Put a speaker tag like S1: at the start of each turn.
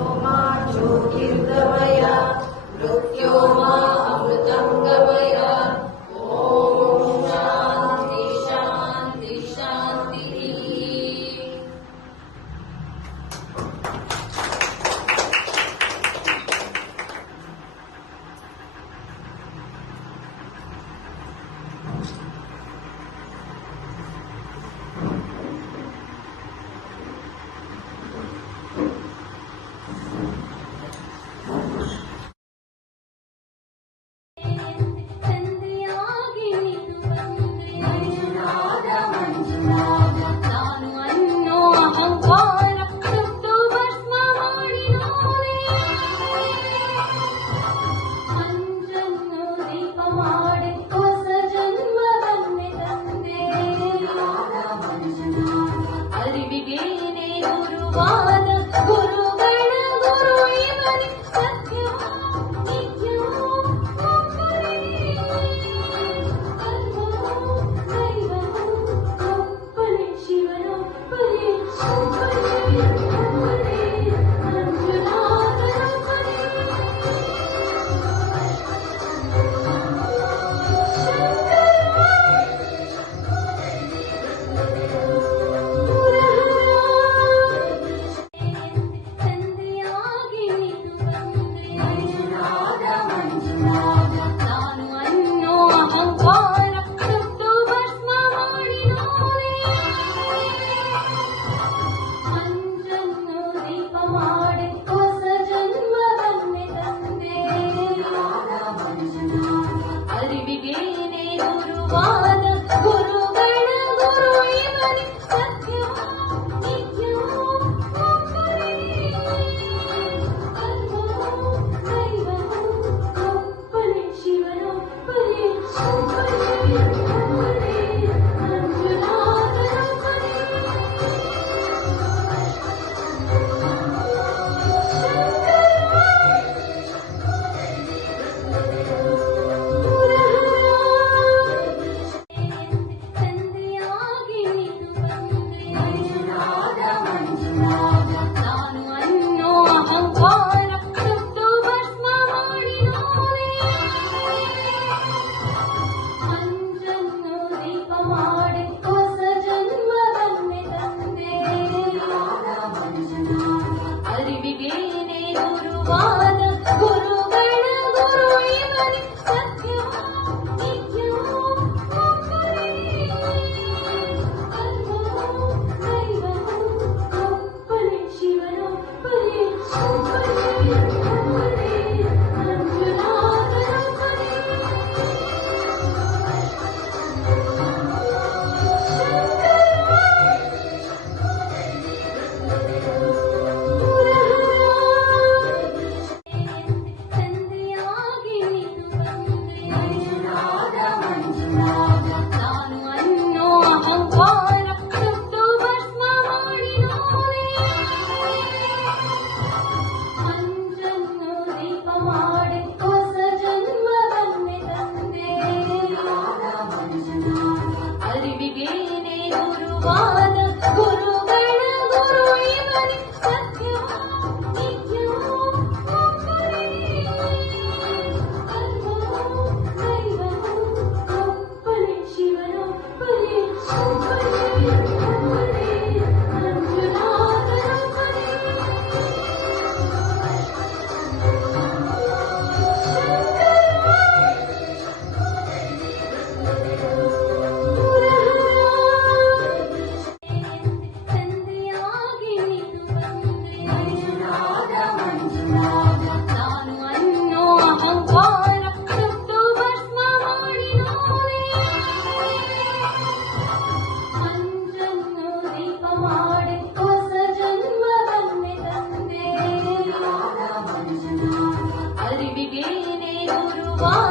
S1: Soma ज्योतिर्गमय
S2: Allah. 奋力去追。我 Bye.